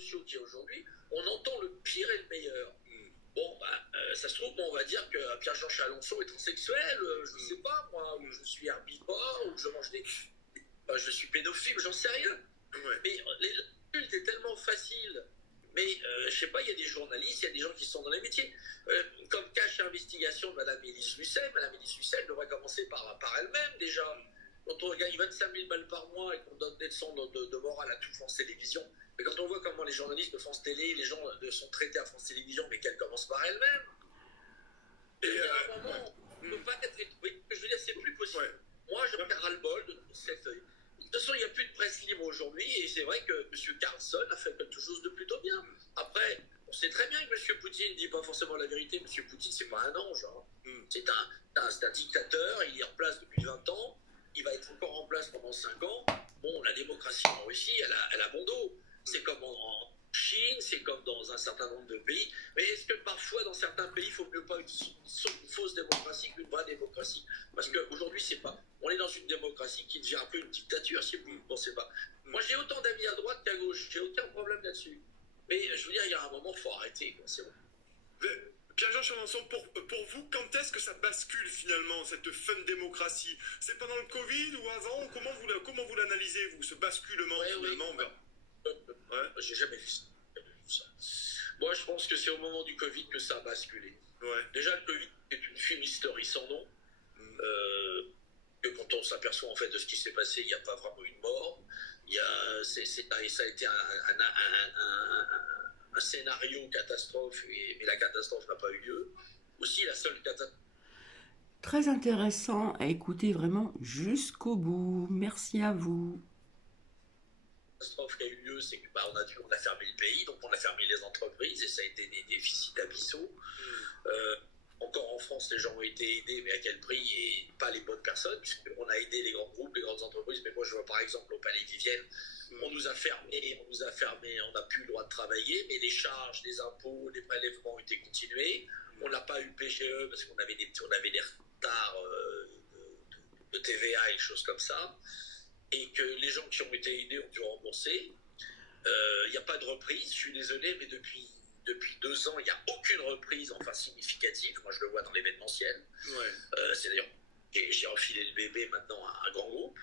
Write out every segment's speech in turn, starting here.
sociaux qu'il y a aujourd'hui, on entend le pire et le meilleur. Bon, ça se trouve, on va dire que Pierre-Jean Chalencon est transsexuel, je ne sais pas, moi, ou je suis herbivore, ou je mange des... je suis pédophile, j'en sais rien. Ouais. Mais l'insulte est tellement facile. Mais je sais pas, il y a des journalistes, il y a des gens qui sont dans les métiers. Comme cache investigation de Mme Élise Lucet devrait commencer par elle-même déjà. Quand on gagne 25 000 balles par mois et qu'on donne des leçons de morale à toute France Télévisions, mais quand on voit comment les journalistes de France Télé, les gens sont traités à France Télévisions, mais qu'elle commence par elle-même. Et il y a un moment, on ne peut pas être... Oui, je veux dire, c'est plus possible. Ouais. Moi, j'en ai ras-le-bol de cette feuille. De toute façon, il n'y a plus de presse libre aujourd'hui, et c'est vrai que M. Carlson a fait quelque chose de plutôt bien. Après, on sait très bien que M. Poutine ne dit pas forcément la vérité. M. Poutine, c'est pas un ange. Hein. C'est un dictateur, il est en place depuis 20 ans, il va être encore en place pendant 5 ans. Bon, la démocratie en Russie, elle a bon dos. C'est comme en Chine, c'est comme dans un certain nombre de pays. Mais est-ce que parfois, dans certains pays, il faut mieux pas une fausse démocratie qu'une vraie démocratie? Parce qu'aujourd'hui, c'est pas... On est dans une démocratie qui devient un peu une dictature, si vous ne pensez pas. Moi, j'ai autant d'amis à droite qu'à gauche. J'ai aucun problème là-dessus. Mais je veux dire, il y a un moment, il faut arrêter. C'est bon. Pierre-Jean Chalencon, pour vous, quand est-ce que ça bascule finalement, cette fin de démocratie? C'est pendant le Covid ou avant? Comment vous l'analysez, vous, ce basculement finalement J'ai jamais vu ça. Moi, je pense que c'est au moment du Covid que ça a basculé. Ouais. Déjà, le Covid est une fumisterie sans nom. Que quand on s'aperçoit en fait de ce qui s'est passé, il n'y a pas vraiment une mort. Ça a été un scénario catastrophe, mais la catastrophe n'a pas eu lieu. Aussi, la seule catastrophe. Très intéressant à écouter vraiment jusqu'au bout. Merci à vous. Catastrophe qui a eu lieu, c'est qu'on a fermé le pays, donc on a fermé les entreprises et ça a été des déficits abyssaux. Encore en France, les gens ont été aidés, mais à quel prix? Et pas les bonnes personnes, puisqu'on a aidé les grands groupes, les grandes entreprises. Mais moi, je vois par exemple au Palais Vivienne, on nous a fermés, on n'a plus le droit de travailler, mais les charges, les impôts, les prélèvements ont été continués. On n'a pas eu PGE parce qu'on avait des retards de TVA et des choses comme ça. Et que les gens qui ont été aidés ont dû rembourser. Il n'y a pas de reprise, je suis désolé, mais depuis 2 ans, il n'y a aucune reprise significative. Moi, je le vois dans l'événementiel. Ouais. C'est d'ailleurs j'ai enfilé le bébé maintenant à un grand groupe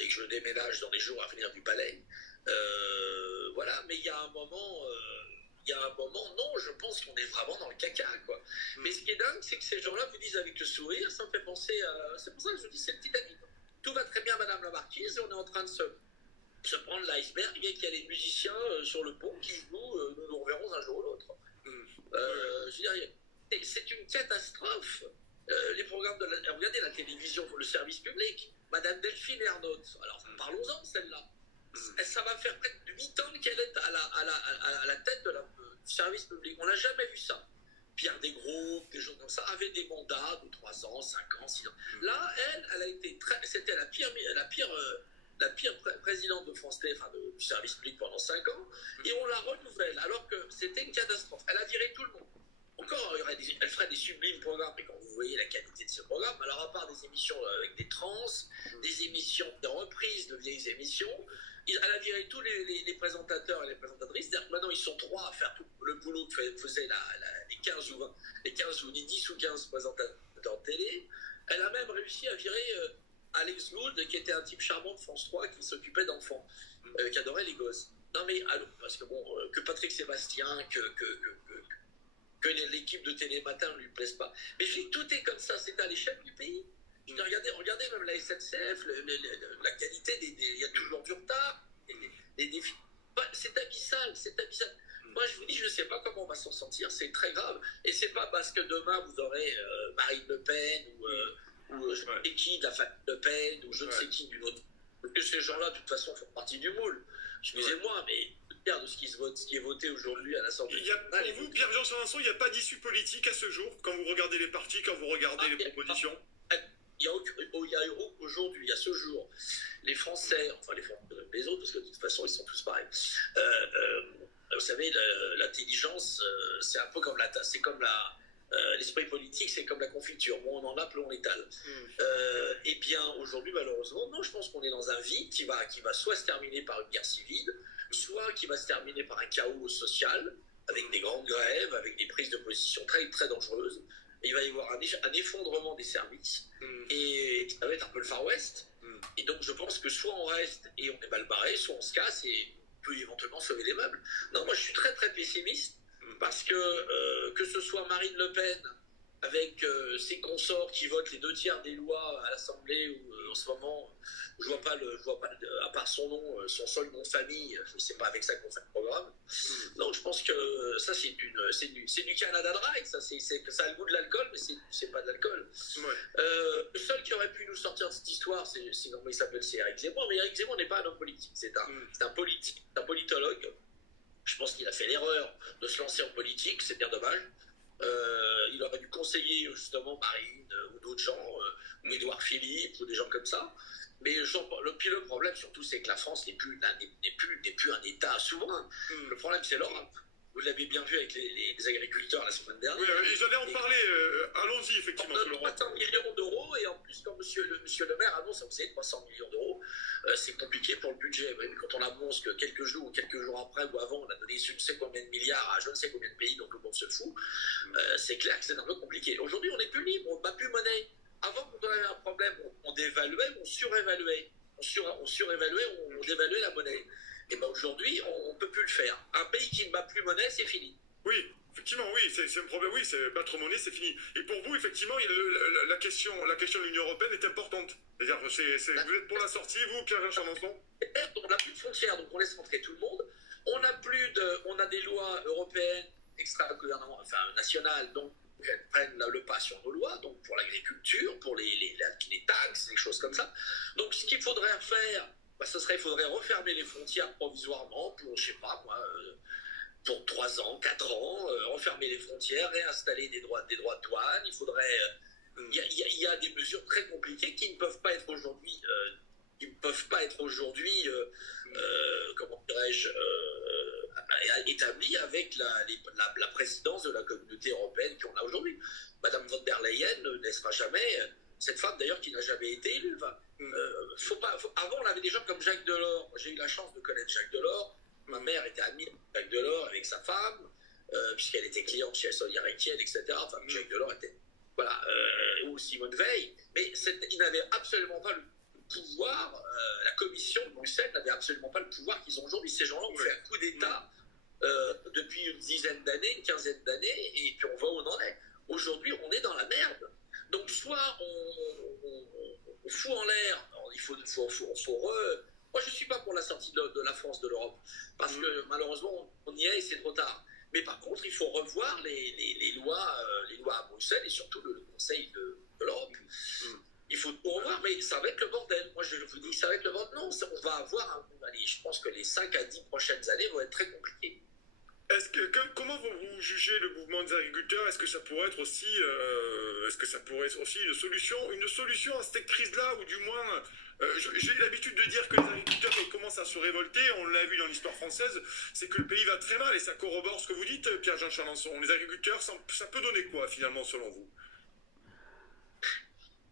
et que je déménage dans les jours à venir du Palais. Voilà, mais il y a un moment, non, je pense qu'on est vraiment dans le caca, quoi. Mais ce qui est dingue, c'est que ces gens-là vous disent avec le sourire, ça me fait penser à... C'est pour ça que je vous dis, c'est le Titanic. Tout va très bien, Madame la Marquise, et on est en train de se prendre l'iceberg et qu'il y a des musiciens sur le pont qui jouent, nous reverrons un jour ou l'autre. Je veux dire, c'est une catastrophe. Les programmes regardez la télévision, le service public, Madame Delphine Ernotte, alors parlons-en celle-là. Ça va faire près de 8 ans qu'elle est à la tête du service public. On n'a jamais vu ça. Pierre Desgros, des gens comme ça, avaient des mandats de 3 ans, 5 ans, 6 ans. Là, elle a été c'était la pire présidente de France Télé, du service public pendant 5 ans, et on la renouvelle, alors que c'était une catastrophe. Elle a viré tout le monde. Encore, elle ferait des sublimes programmes, mais quand vous voyez la qualité de ce programme, alors à part des émissions avec des trans, des émissions, des reprises de vieilles émissions, elle a viré tous les présentateurs et les présentatrices. C'est-à-dire que maintenant, ils sont 3 à faire tout le boulot que faisaient les 15 ou 10 ou 15 présentateurs de télé. Elle a même réussi à virer Alex Gould, qui était un type charmant de France 3, qui s'occupait d'enfants, qui adorait les gosses. Non mais, allô, parce que bon, que Patrick Sébastien, que l'équipe de Télématin ne lui plaise pas. Mais je dis que tout est comme ça, c'est à l'échelle du pays. Je dis, regardez même la SNCF, la qualité, il y a toujours du retard, les défis. C'est abyssal, c'est abyssal. Moi, je vous dis, je ne sais pas comment on va s'en sortir, c'est très grave. Et c'est pas parce que demain, vous aurez Marine Le Pen ou je ne sais qui de la famille Le Pen ou je ne sais qui d'une autre. Parce que ces gens-là, de toute façon, font partie du moule. Excusez-moi, mais de ce qui est voté aujourd'hui à l'Assemblée. Pour vous, Pierre-Jean Chalencon, il n'y a pas d'issue politique à ce jour, quand vous regardez les partis, quand vous regardez les propositions? Aujourd'hui, à ce jour, les Français, enfin les autres, parce que de toute façon, ils sont tous pareils. Vous savez, l'intelligence, c'est un peu comme l'esprit politique, c'est comme la confiture. Moins on en a, plus on l'étale. Eh bien, aujourd'hui, malheureusement, non, je pense qu'on est dans un vide qui va soit se terminer par une guerre civile, soit qui va se terminer par un chaos social, avec des grandes grèves, avec des prises de position très, très dangereuses. Et il va y avoir un effondrement des services, et ça va être un peu le Far West. Et donc je pense que soit on reste et on est mal barré, soit on se casse et on peut éventuellement sauver les meubles. Non, moi je suis très très pessimiste, parce que ce soit Marine Le Pen avec ses consorts qui votent les 2 tiers des lois à l'Assemblée, où en ce moment, je vois pas, à part son nom, son seul nom de famille, c'est pas avec ça qu'on fait le programme. Non, je pense que ça c'est du Canada Dry, ça a le goût de l'alcool, mais c'est pas de l'alcool. Ouais. Le seul qui aurait pu nous sortir de cette histoire, c'est comment il s'appelle, c'est Éric Zemmour, mais Éric Zemmour n'est pas un homme politique, c'est un politologue. Je pense qu'il a fait l'erreur de se lancer en politique, c'est bien dommage. Il aurait dû conseiller justement Marine ou d'autres gens, ou Édouard Philippe, ou des gens comme ça. Mais le problème surtout, c'est que la France n'est plus un État souverain. Le problème, c'est l'Europe. Vous l'avez bien vu avec les agriculteurs la semaine dernière. Oui, j'allais en parler. Allons-y, effectivement. On donne 300 millions d'euros, et en plus, quand monsieur le maire annonce, vous savez, 300 millions d'euros, c'est compliqué pour le budget. Oui, mais quand on annonce que quelques jours après ou avant, on a donné je ne sais combien de milliards à je ne sais combien de pays, donc le monde se fout, c'est clair que c'est un peu compliqué. Aujourd'hui, on n'est plus libre, on n'a plus monnaie. Avant, quand on avait un problème, on dévaluait, on surévaluait. On surévaluait, on dévaluait la monnaie. Et bien aujourd'hui, on ne peut plus le faire. Un pays qui ne bat plus monnaie, c'est fini. Oui, effectivement, oui, c'est un problème. Oui, c'est battre monnaie, c'est fini. Et pour vous, effectivement, la question de l'Union européenne est importante. C'est-à-dire, vous êtes pour la sortie, vous, Pierre Chalençon? On n'a plus de frontières, donc on laisse rentrer tout le monde. On a des lois européennes, nationales, donc elles prennent le pas sur nos lois, donc pour l'agriculture, pour les taxes, des choses comme ça. Donc ce qu'il faudrait faire, il faudrait refermer les frontières provisoirement pour, je sais pas moi, pour 3 ans, 4 ans, refermer les frontières, réinstaller des droits de douane. Il faudrait, il y a des mesures très compliquées qui ne peuvent pas être aujourd'hui, comment dirais-je, établies avec la présidence de la communauté européenne qu'on a aujourd'hui. Madame von der Leyen ne sera jamais. Cette femme, d'ailleurs, qui n'a jamais été élue. Avant, on avait des gens comme Jacques Delors. J'ai eu la chance de connaître Jacques Delors. Ma mère était amie de Jacques Delors avec sa femme, puisqu'elle était cliente chez Solidarité, etc. Enfin, Jacques Delors était... Voilà. Ou Simone Veil. Mais il n'avait absolument pas le pouvoir. La commission de Bruxelles n'avait absolument pas le pouvoir qu'ils ont aujourd'hui. Ces gens-là ont fait un coup d'État depuis une dizaine d'années, une quinzaine d'années, et puis on voit où on en est. Aujourd'hui, on est dans la merde. Donc, soit on fout en l'air, moi, je ne suis pas pour la sortie de la France de l'Europe, parce que malheureusement, on y est et c'est trop tard. Mais par contre, il faut revoir les lois à Bruxelles et surtout le Conseil de l'Europe. Il faut tout revoir, mais ça va être le bordel. Moi, je vous dis, ça va être le bordel. Non, on va avoir je pense que les 5 à 10 prochaines années vont être très compliquées. Comment vous jugez le mouvement des agriculteurs? Est-ce que ça pourrait être aussi, une solution à cette crise-là, ou du moins, j'ai l'habitude de dire que les agriculteurs, quand ils commencent à se révolter, on l'a vu dans l'histoire française, c'est que le pays va très mal, et ça corrobore ce que vous dites, Pierre-Jean Chalençon. Les agriculteurs, ça peut donner quoi, finalement, selon vous?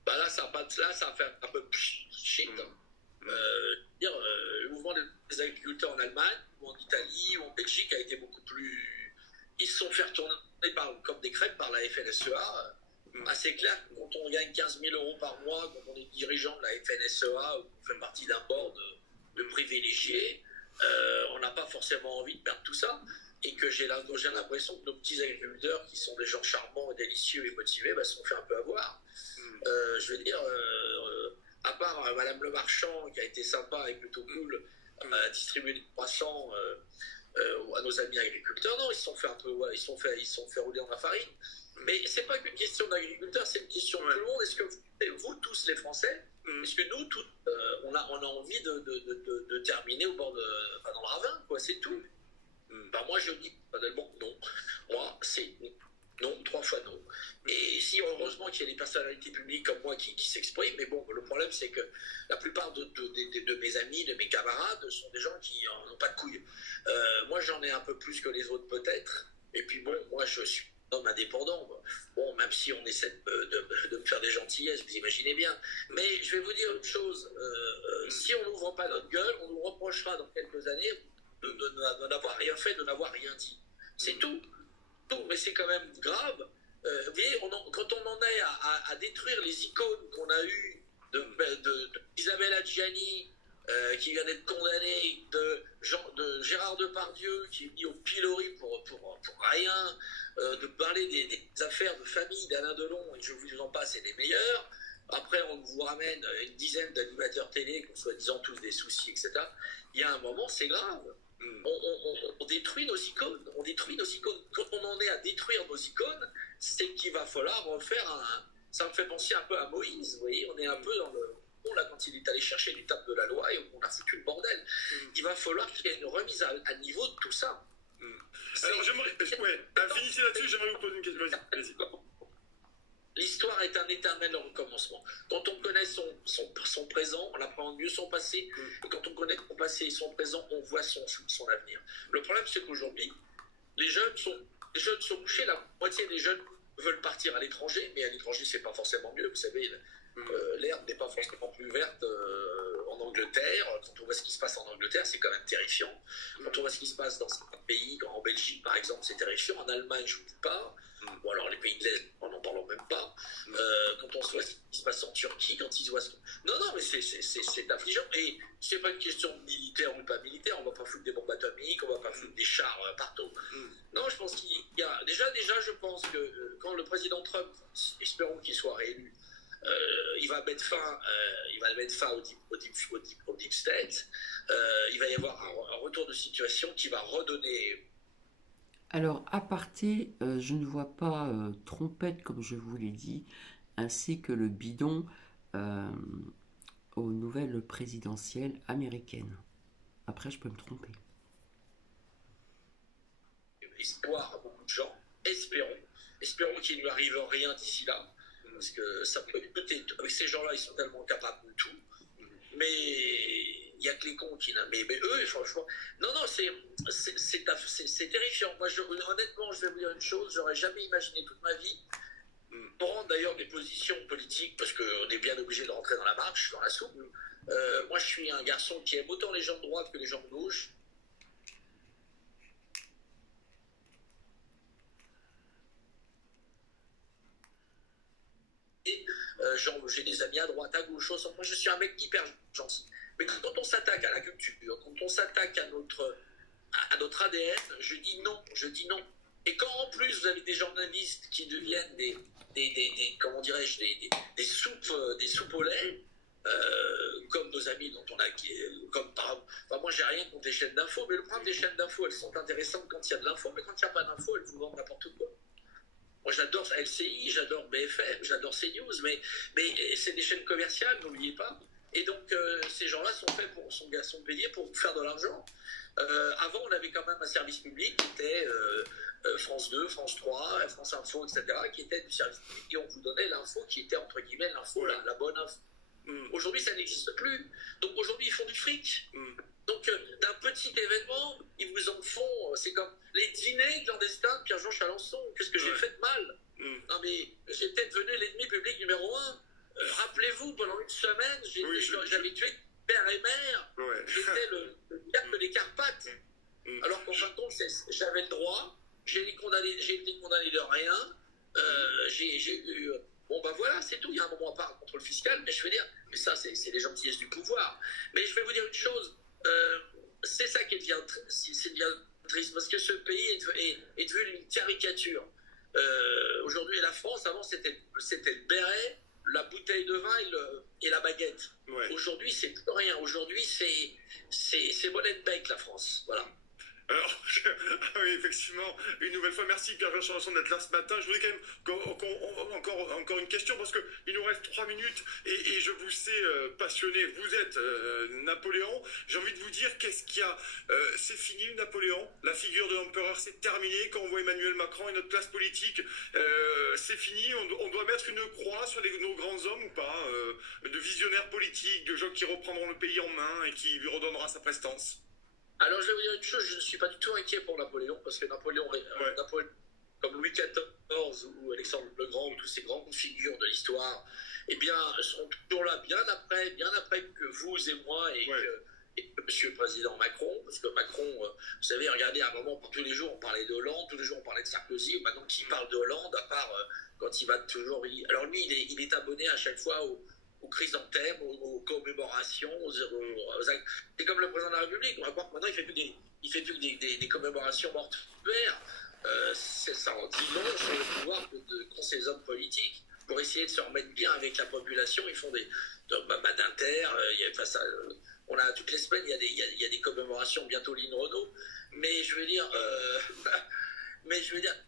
Là, ça va faire un peu shit. Le mouvement des agriculteurs en Allemagne, ou en Italie, ou en Belgique a été beaucoup plus... Ils se sont fait retourner comme des crêpes par la FNSEA. C'est clair que quand on gagne 15 000 euros par mois, quand on est dirigeant de la FNSEA, ou qu'on fait partie d'un board de privilégiés, on n'a pas forcément envie de perdre tout ça. Et que j'ai l'impression que nos petits agriculteurs, qui sont des gens charmants, délicieux et motivés, se sont fait un peu avoir. Je veux dire... à part Madame Le Marchand, qui a été sympa et plutôt cool, à distribuer des croissants à nos amis agriculteurs, non, ils se sont fait rouler dans la farine. Mais c'est pas qu'une question d'agriculteurs, c'est une question de tout le monde. Est-ce que vous tous les Français, est-ce que nous tous, on a envie de terminer au bord dans le ravin, quoi, c'est tout. Moi je dis non. Moi c'est non, 3 fois non. Et si heureusement qu'il y a des personnalités publiques comme moi qui s'expriment, mais bon, le problème c'est que la plupart de mes amis, de mes camarades sont des gens qui n'ont pas de couilles. Moi j'en ai un peu plus que les autres peut-être, et puis bon, moi je suis un homme indépendant. Bon, même si on essaie de me faire des gentillesses, vous imaginez bien. Mais je vais vous dire une chose, si on n'ouvre pas notre gueule, on nous reprochera dans quelques années de n'avoir rien fait, de n'avoir rien dit. C'est tout. Mais c'est quand même grave. Vous voyez, quand on en est à détruire les icônes qu'on a eues d'Isabelle Adjani, qui vient d'être condamnée, de Gérard Depardieu, qui est mis au pilori pour rien, de parler des affaires de famille d'Alain Delon, et je vous en passe, c'est les meilleurs. Après, on vous ramène une dizaine d'animateurs télé, qui ont soi-disant tous des soucis, etc. Il y a un moment, c'est grave. On détruit nos icônes. Quand on en est à détruire nos icônes, c'est qu'il va falloir refaire Ça me fait penser un peu à Moïse, vous voyez, on est un peu dans le... Bon, là, quand il est allé chercher du tape de la loi et on a foutu le bordel. Il va falloir qu'il y ait une remise à niveau de tout ça. Alors, j'aimerais... Ouais, finissez là-dessus, j'aimerais vous poser une question. Vas-y. L'histoire est un éternel recommencement. Quand on connaît son présent, on apprend mieux son passé. Et quand on connaît son passé et son présent, on voit son avenir. Le problème, c'est qu'aujourd'hui, les jeunes sont couchés. La moitié des jeunes veulent partir à l'étranger, mais à l'étranger, c'est pas forcément mieux. Vous savez, l'herbe n'est pas forcément plus verte en Angleterre. Quand on voit ce qui se passe en Angleterre, c'est quand même terrifiant. Quand on voit ce qui se passe dans certains pays, en Belgique, par exemple, c'est terrifiant. En Allemagne, je ne vous dis pas. Ou alors les pays de l'Est, on n'en parle même pas. Quand on voit ce qui se passe en Turquie, quand ils voient ce... Non, mais c'est affligeant. Et c'est pas une question de militaire ou pas militaire. On va pas foutre des bombes atomiques, on va pas foutre des chars partout. Non, je pense qu'il y a... Déjà, je pense que quand le président Trump, espérons qu'il soit réélu, il va mettre fin au deep state. Il va y avoir un retour de situation qui va redonner... Alors, aparté, je ne vois pas trompette, comme je vous l'ai dit, ainsi que le bidon aux nouvelles présidentielles américaines. Après, je peux me tromper. Espoir à beaucoup de gens. Espérons qu'il ne lui arrive rien d'ici là. Parce que ça peut peut-être... Avec ces gens-là, ils sont tellement capables de tout. Mais... Il n'y a que les cons qui... Mais eux, franchement... Non, c'est terrifiant. Moi, honnêtement, je vais vous dire une chose. J'aurais jamais imaginé toute ma vie prendre d'ailleurs des positions politiques, parce qu'on est bien obligé de rentrer dans la marche, dans la soupe. Moi, je suis un garçon qui aime autant les gens de droite que les gens de gauche. Et j'ai des amis à droite, à gauche. Moi, je suis un mec hyper gentil. Mais quand on s'attaque à la culture, quand on s'attaque à notre ADN, je dis non. Et quand en plus vous avez des journalistes qui deviennent comment dirais-je, des soupes au lait, comme nos amis dont on a, moi j'ai rien contre les chaînes d'infos, mais le problème des chaînes d'infos, elles sont intéressantes quand il y a de l'info, mais quand il n'y a pas d'info, elles vous vendent n'importe quoi. Moi j'adore LCI, j'adore BFM, j'adore CNews, mais c'est des chaînes commerciales, n'oubliez pas. Et donc, ces gens-là sont payés pour faire de l'argent. Avant, on avait quand même un service public qui était France 2, France 3, France Info, etc., qui était du service public. Et on vous donnait l'info qui était, entre guillemets, l'info, la bonne info. Aujourd'hui, ça n'existe plus. Donc, aujourd'hui, ils font du fric. Donc, d'un petit événement, ils vous en font... C'est comme les dîners clandestins de Pierre-Jean Chalençon. Qu'est-ce que j'ai fait de mal? Non, mais j'étais devenu l'ennemi public numéro 1. Rappelez-vous, pendant une semaine, j'avais tué père et mère. J'étais le diable des Carpates. Alors qu'en fin de compte, j'avais le droit. J'ai été condamné de rien. J'ai eu... Bon, ben voilà, c'est tout. Il y a un moment à part le contrôle fiscal, mais je veux dire, mais ça, c'est les gentillesses du pouvoir. Mais je vais vous dire une chose. C'est ça qui devient triste, parce que ce pays est devenu une caricature. Aujourd'hui, la France, avant, c'était le béret, la bouteille de vin et la baguette. Aujourd'hui, c'est plus rien. Aujourd'hui, c'est Molenbeek, la France. Voilà. Alors, oui, effectivement, une nouvelle fois, merci Pierre-Jean Chalençon d'être là ce matin. Je voudrais quand même encore une question, parce qu'il nous reste 3 minutes et je vous sais passionné. Vous êtes Napoléon. J'ai envie de vous dire, qu'est-ce qu'il y a c'est fini Napoléon, la figure de l'empereur, c'est terminé. Quand on voit Emmanuel Macron et notre classe politique, c'est fini. On doit mettre une croix sur nos grands hommes ou pas, de visionnaires politiques, de gens qui reprendront le pays en main et qui lui redonnera sa prestance. Alors, je vais vous dire une chose, je ne suis pas du tout inquiet pour Napoléon, parce que Napoléon comme Louis XIV ou Alexandre le Grand, ou toutes ces grandes figures de l'histoire, eh bien, seront toujours là bien après que vous et moi, Monsieur le Président Macron, parce que Macron, vous savez, regardez, à un moment, tous les jours, on parlait de Hollande, tous les jours, on parlait de Sarkozy. Maintenant, qui parle de Hollande, à part quand il va toujours... Alors lui, il est abonné à chaque fois aux chrysanthèmes, aux commémorations, c'est comme le président de la République. On va voir que maintenant, il fait plus que des commémorations mortuaires. Ça en dit long sur le pouvoir qu'ont ces hommes politiques. Pour essayer de se remettre bien avec la population, ils font d'Inter, on a toutes les semaines, il y a des commémorations, bientôt Lynn Renault, mais je veux dire,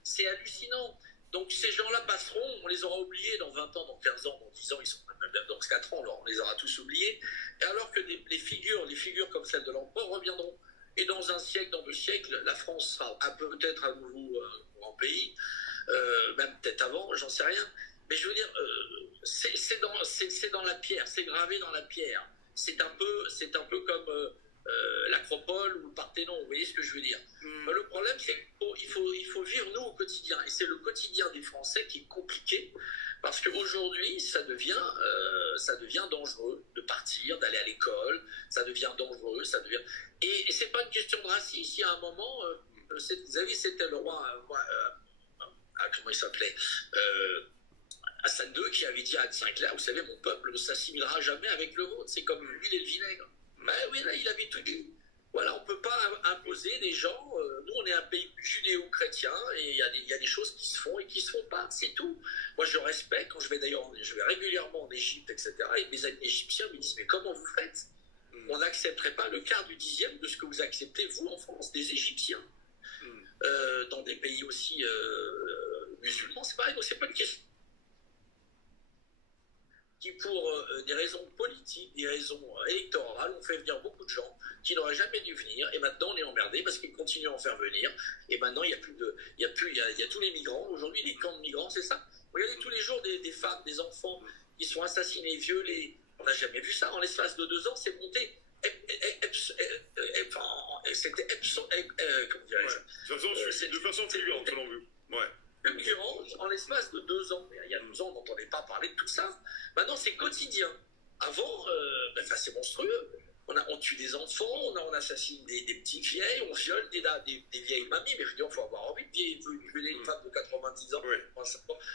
c'est hallucinant. Donc ces gens-là passeront, on les aura oubliés dans 20 ans, dans 15 ans, dans 10 ans, ils sont même dans 4 ans, alors on les aura tous oubliés, et alors que les figures comme celle de l'empereur reviendront. Et dans un siècle, dans 2 siècles, la France sera peut-être à nouveau un grand pays, même peut-être avant, j'en sais rien. Mais je veux dire, c'est dans la pierre, c'est gravé dans la pierre. C'est un peu comme l'Acropole ou le Parthénon, vous voyez ce que je veux dire. Le problème, c'est qu'il faut vivre, nous, au quotidien. Et c'est le quotidien des Français qui est compliqué, parce qu'aujourd'hui, ça devient dangereux de partir, d'aller à l'école, ça devient dangereux, Et c'est pas une question de racisme, il y a un moment, vous avez vu, c'était le roi, comment il s'appelait Hassan II qui avait dit à Anne Sinclair, vous savez, mon peuple ne s'assimilera jamais avec le vôtre, c'est comme l'huile et le vinaigre. Ben oui, là, il avait tout dit. Voilà, on ne peut pas imposer des gens. Nous, on est un pays judéo-chrétien et il y a des choses qui se font et qui ne se font pas, c'est tout. Moi, je respecte, quand je vais régulièrement en Égypte, etc., et mes amis égyptiens me disent, mais comment vous faites? On n'accepterait pas le quart du 10e de ce que vous acceptez, vous, en France, des Égyptiens. Dans des pays aussi musulmans, c'est pareil, donc c'est pas une question qui, pour des raisons politiques, des raisons électorales, ont fait venir beaucoup de gens qui n'auraient jamais dû venir, et maintenant on est emmerdé parce qu'ils continuent à en faire venir, et maintenant il y a tous les migrants, aujourd'hui les camps de migrants, c'est ça. Regardez tous les jours des femmes, des enfants qui sont assassinés, violés, on n'a jamais vu ça, en l'espace de 2 ans, c'est monté. C'était comment dirais-je, de façon fulgurante, selon vous. Ouais. Fulgurante en l'espace de 2 ans. Il y a 12 ans, on n'entendait pas parler de tout ça. Maintenant, c'est quotidien. Avant, c'est monstrueux. On tue des enfants, on assassine des petites vieilles, on viole des vieilles mamies, mais il faut avoir envie de violer une femme de 90 ans. Oui.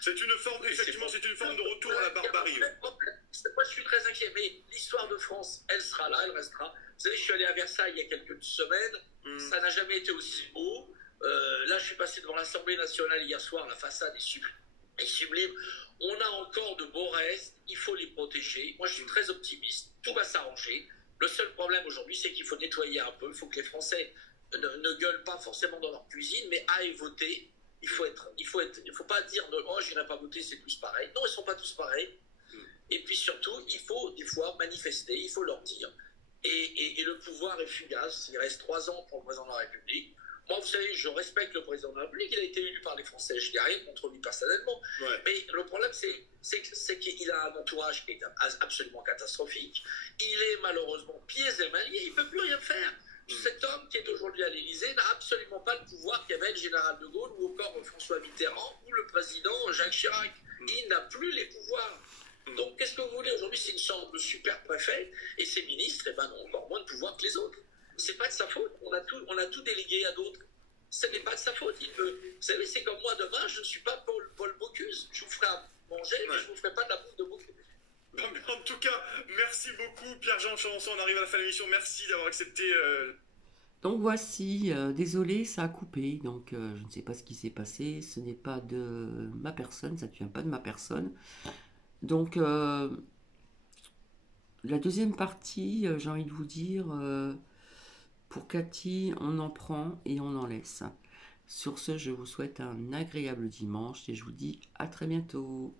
C'est une forme, effectivement, c'est une forme de retour à la barbarie. Moi, je suis très inquiet, mais l'histoire de France, elle sera là, elle restera. Vous savez, je suis allé à Versailles il y a quelques semaines, ça n'a jamais été aussi beau. Là, je suis passé devant l'Assemblée nationale hier soir, la façade est sublime. On a encore de beaux restes, il faut les protéger. Moi, je suis très optimiste, tout va s'arranger. Le seul problème aujourd'hui, c'est qu'il faut nettoyer un peu. Il faut que les Français ne gueulent pas forcément dans leur cuisine, mais aillent voter. Il faut pas dire oh, j'irai pas voter, c'est tous pareil. Non, ils sont pas tous pareils. Et puis surtout, il faut des fois manifester, il faut leur dire. Et le pouvoir est fugace. Il reste 3 ans pour le président de la République. Moi, vous savez, je respecte le président de la République. Il a été élu par les Français. Je n'ai rien contre lui personnellement. Ouais. Mais le problème, c'est qu'il a un entourage qui est absolument catastrophique. Il est malheureusement pieds et mains liés. Il ne peut plus rien faire. Cet homme qui est aujourd'hui à l'Élysée n'a absolument pas le pouvoir qu'avait le général de Gaulle ou encore François Mitterrand ou le président Jacques Chirac. Il n'a plus les pouvoirs. Donc, qu'est-ce que vous voulez? Aujourd'hui, c'est une sorte de super préfet et ses ministres n'ont encore moins de pouvoir que les autres. C'est pas de sa faute. On a tout délégué à d'autres. Ce n'est pas de sa faute. Vous savez, c'est comme moi demain, je ne suis pas Paul Bocuse. Je vous ferai à manger, mais je ne vous ferai pas de la bouffe de Bocuse. En tout cas, merci beaucoup Pierre-Jean Chalençon. On arrive à la fin de l'émission. Merci d'avoir accepté. Donc voici, désolé, ça a coupé. Donc je ne sais pas ce qui s'est passé. Ce n'est pas de ma personne, ça ne vient pas de ma personne. Donc la deuxième partie, j'ai envie de vous dire. Pour Cathy, on en prend et on en laisse. Sur ce, je vous souhaite un agréable dimanche et je vous dis à très bientôt.